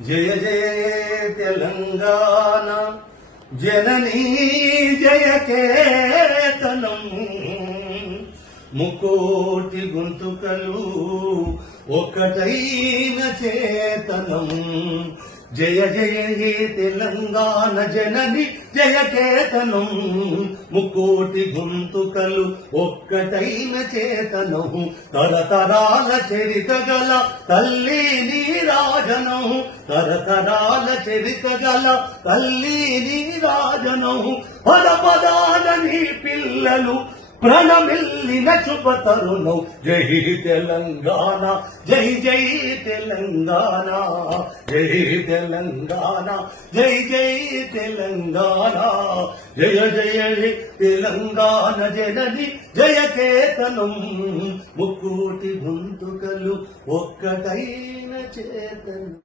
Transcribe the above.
జయ జయ తెలంగాణ జననీ జయ కేతనం ముకోటి గొంతుకలు ఒక్కటైన చేతనం జయ జయ హే తెలంగాణ జనని జయ కేతనం ముకోటి గొంతుకలు ఒక్కటైన చేతనం తరతరాల చరిత గల తల్లి నీరాజనం తరతరాల చరిత గల తల్లి నీరాజనం పద పదాల నీ పిల్లలు ప్రణమిల్లిన శుభ తరుణం జై తెలంగాణ జై జై తెలంగాణ జై తెలంగాణ జై జై తెలంగాణ జయ జయ తెలంగాణ జనని జయ కేతనం ముక్కోటి గొంతుకలు ఒక్కటైన చేతనం.